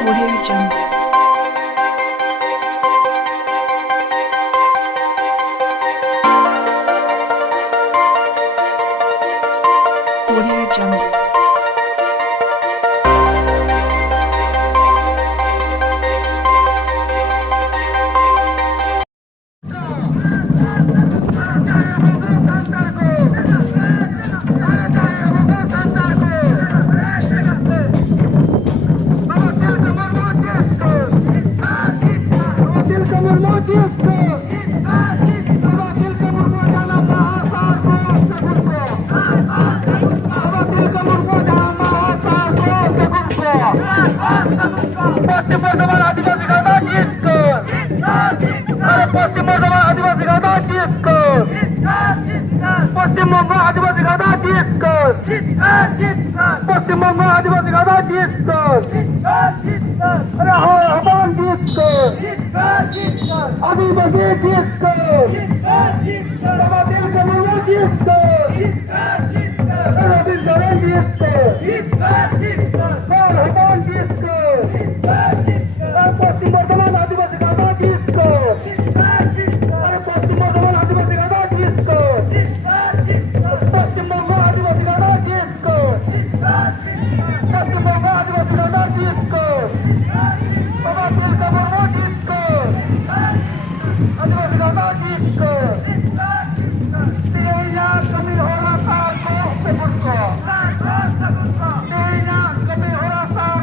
Audio Jungle. Audio Jungle. पश्चिम बर्धमान आदिवासी गाँव पश्चिम बर्धमान आदिवासी गाँव पश्चिम बंग आदिवासी गाँव पश्चिम बंग आदिवासी गाँव अरे हो हमान आदिवासी पश्चिम बर्धमान आदिवासी गाँव पश्चिम बर्धमान आदिवासी गाँव पश्चिम बंग आदिवासी गाँव पश्चिम बंग आदिवासी गाँव बाबा दिल का मरवा आदिवासी गाँव कमी हो रहा था कमी हो रहा था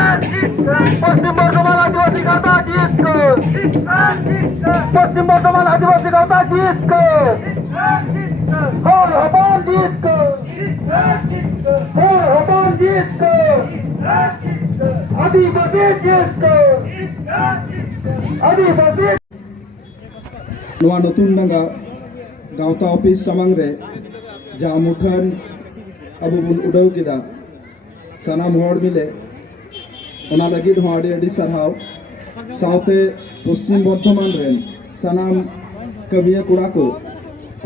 पश्चिम बर्धमान आदिवासी गाँव पश्चिम बर्धमान आदिवासी गाँव हर हमान हो हमार जीत को आदिवासी जीत को आदिवासी नवा नतुन नंगा गावता ऑफिस समंग रे जा मुठन अबु बुन उड़ाव किदा सनाम हड़ मिले ओना लगी आड़ी आड़ी सरहाव साउते पश्चिम बर्धमान रेन सनाम कमिया कुड़ा को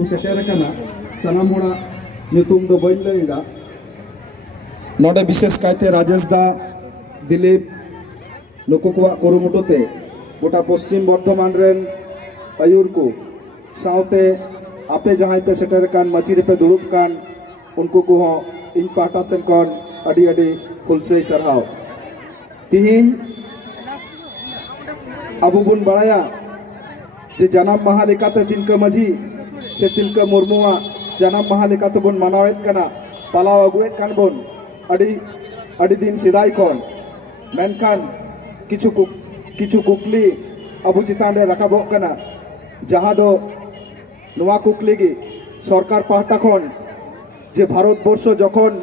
सेटेर कना सनाम होड़ा नुतुम दो बइन लईदा नोडे विशेष कायते राजेश दा दिलीप नुकु को कुरुमुटुते गोटा पश्चिम बर्धमान रेन आयुर को साउते आपे जहां पे सेटेर कान मची रे पे दुड़ुब कान उनको को हो इन पाटा सेन कन अडी अडी खुलसे सरहाव तिहिन अबु बुन बड़ाया जे जन्म माहा लेकाते तिलका माझी से तिलका मुर्मुआ जन्म माहा लेकाते बुन मनावेत कना पालाव अगुएत कान बुन अडी दिन सिदाई कन मेनखान किछु कुकली अबु चितान रे राकाबोग कना जहां दो नवा कुकली गी सरकार पाहटा खन जे भारत वर्ष जखन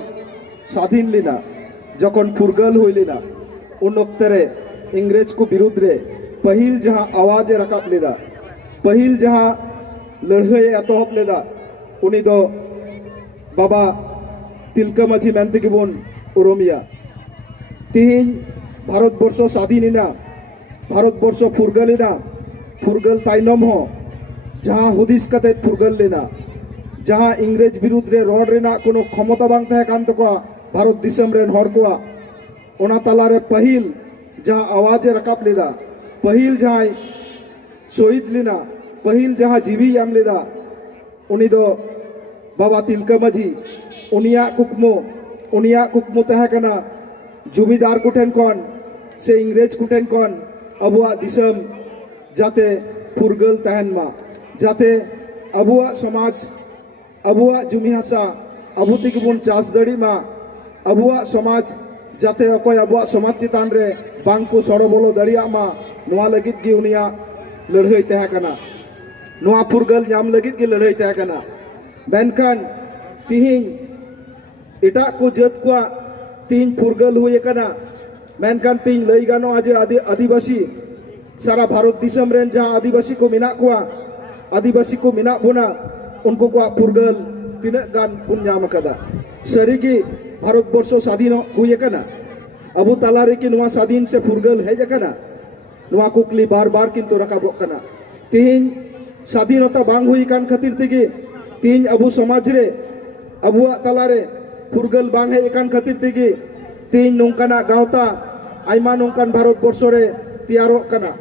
स्वाधीन लेना जखन फुरगल हुई लेना उन वक्त रे इंग्रेज को विरुद्ध रे पहिल जहां आवाज रकाब लेदा पहिल जहां लड़ाई एतहब लेदा उनी दो बाबा तिलका माझी मेनते गिबुन उरुमिया तिहिन भारत वर्ष स्वाधीनिना भारत वर्ष फुरगलिना फुरगल ताइनम हो जहां हुदिस कते फुरगल लेना जहां इंग्रेज विरुद्ध रे रोड रेना कोनो क्षमता बांग तहे कान तकोआ भारत दिसम रेन हर कोआ ओना तालारे पहिल जहां आवाज रकाब लेदा पहिल जहां शहीद लेना पहिल जहां जीवी याम लेदा उनी दो बाबा तिलका माझी उनिया कुकमो तहे कना जमीदार कुठेन कन से इंग्रेज कुठेन कन अबुआ दिसम जाते फुरगल तहन मा जाते अबुआ समाज अबुआ जुमी हासा अबु तिगबुन चास दड़ी मा अबुआ समाज जाते अकोय अबुआ समाज चितान रे बांग को सड़ो बोलो दड़िया मा नवा लगित गी उनिया लड़ाई तहे कना नवा फुरगल नाम लगित गी लड़ाई तहे कना मेनखान तिहिन एटा को जत को तीन फुरगल हुए कना मेनखान तीन लई गानो आज आदिवासी सारा भारत दिसम रेन जहां आदिवासी को मिना बुना उनको को फुरगल तीन गान पुन नाम कदा सरीगी भारत वर्ष स्वाधीन हुए कना अबु तालारे की नुआ स्वाधीन से फुरगल है जकना नुआ कुकली बार बार किंतु रकाबोग कना तिहिन स्वाधीनता बांग हुई कान खातिर तेगे तिहिन अबु समाज रे अबुआ तालारे फुरगल बांग है एकान खातिर तेगे तिहिन नोंकाना गावता आइमा नोंकान भारत वर्ष रे तैयारोग कना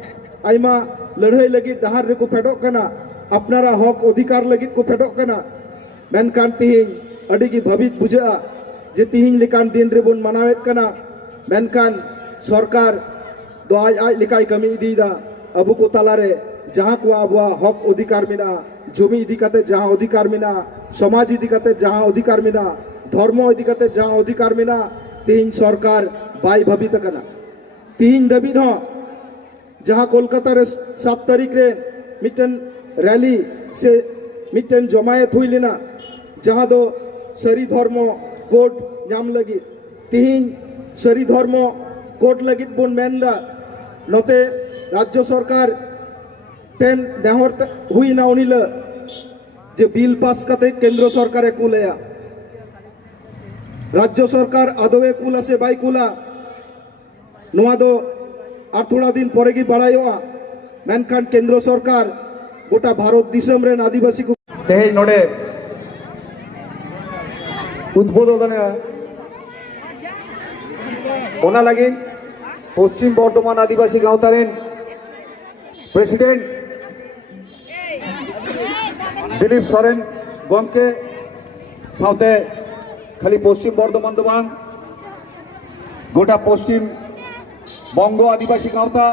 आइमा लड़ाई लगी डहार रे को फेडोग कना अपनारा हक अधिकार लगी को फेडोग कना मेनखान तिहिन अडी की भवित बुझा जे तिहिन लेकान दिन रे बुन मनावेत कना मेनखान सरकार दो आज लिकाय कमी इदीदा अबु को तालारे जहां को अबुआ हक अधिकार मिना जमी इदी काते जहां अधिकार मिना समाज इदी काते जहां अधिकार मिना धर्म इदी काते जहां अधिकार मिना तिहिन सरकार बाय भवित कना तिहिन दबिन हो जहां कोलकाता रे 7 तारीख रे मिटन रैली से मिटन जमायत हुई लेना जहां दो सरी धर्म कोड नाम लगी तिहिन सरी धर्म कोड लगी बुन मेनदा नोते राज्य सरकार टेन नेहर हुई ना उनिल जे बिल पास कते केंद्र सरकार कुलया राज्य सरकार आदवे कुला से बाई कुला नुआ दो और थोड़ा दिन परे की बढ़ायोआ मेनखान केंद्र सरकार गोटा भारत दिसम रेन आदिवासी को तेहे नोडे उद्बोधन ओना लगे पश्चिम बर्धमान आदिवासी गाँवता रेन प्रेसिडेंट दिलीप सोरेन गमके साथे खाली पश्चिम बर्धमान दो बांग गोटा पश्चिम बंगो आदिवासी गाँवता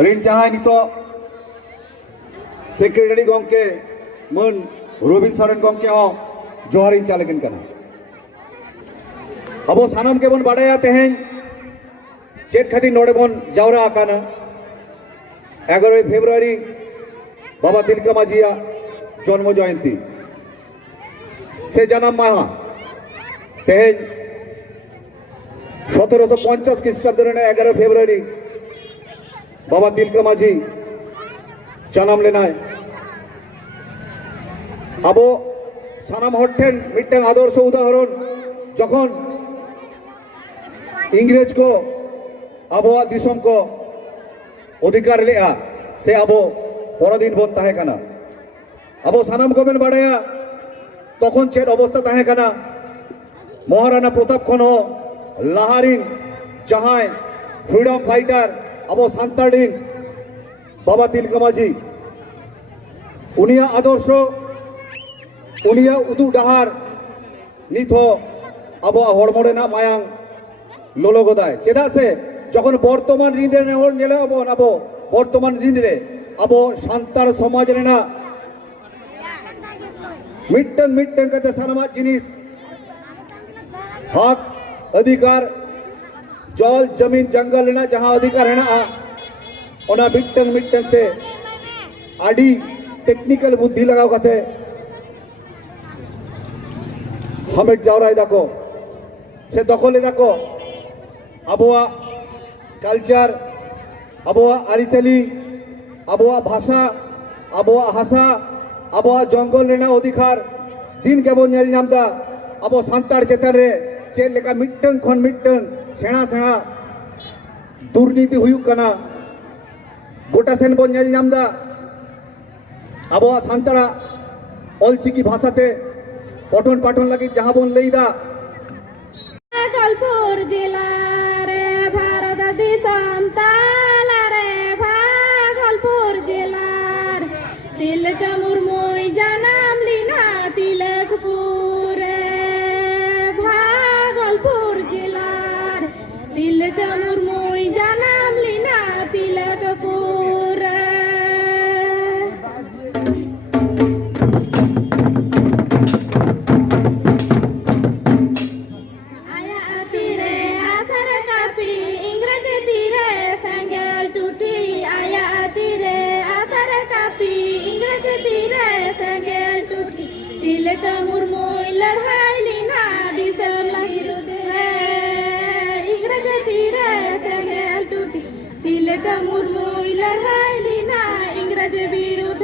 ऋण जहां नितो सेक्रेटरी गमके मन रबिन सोरेन गमके हो जोहार इन चालकिन कना अब सानम के बन बाड़ाया तेहें चेत खातिर नोडे बन जावरा आकाना 11 फेब्रुआरी बाबा तिलका माझिया जन्म जयंती से जन्म माहा तेज 1750 ख्रीष्टाब्द 11 फेब्रुआरी बाबा तिलका माझी जन्म लेना अब सानाम हटेन मिट्टन आदर्श उदाहरण जखन इंग्रेज को आबोआ दिसम को अधिकार लेआ से अब पराधीन बन ताहे कना अब सानाम को बेन बाड़ाया तखन चेद अवस्था ताहे कना महाराणा प्रताप खन लाहारिन जहां फ्रीडम फाइटर अब सान्ताड़िन बाबा तिलका माझी उनिया आदर्श उनिया उदू डाहार नित अब हड़मोरेना मायांग लोलो गदाय चेदा से जखन बर्तमान दिन अब बर्तमान दिन रे अब सान्तार समाज रेना मिट्टन मिट्टन कते सानामा जिनिस हक अधिकार जल जमीन जंगल रेना जहां अधिकार हेना ओना मिट्टन मिट्टन ते आडी टेक्निकल बुद्धि लगाव कते हमेट जावराय दाको से दखले दाको आबोआ कल्चर आबोआ आरिचाली आबोआ भाषा आबोआ हासा आबोआ जंगल रेना अधिकार दिन के बो नेल नामदा आबो सान्ताड़ चेतान रे चेद लेका मिट्टन खन मिट्टन सेना सेना दुर्नीति हुयुक कना गोटा सेन बो नेल नामदा आबोआ सान्ताड़ा अलचिकी भाषाते पठन पाठन लगी जहां बन लईदा भागलपुर जिला रे भारत दिसम ताला रे भागलपुर जिला तिलक मुर्मू जन्म लीना तिलकपुर भागलपुर जिला तिलक मुर्मू जन्म लीना तिलकपुर तिलक मुर्मू लड़ाई लीना दिसम विरुद्ध इंग्रज तीरे संगेल टूटी तिलक मुर्मू लड़ाई लीना इंग्रज विरुद्ध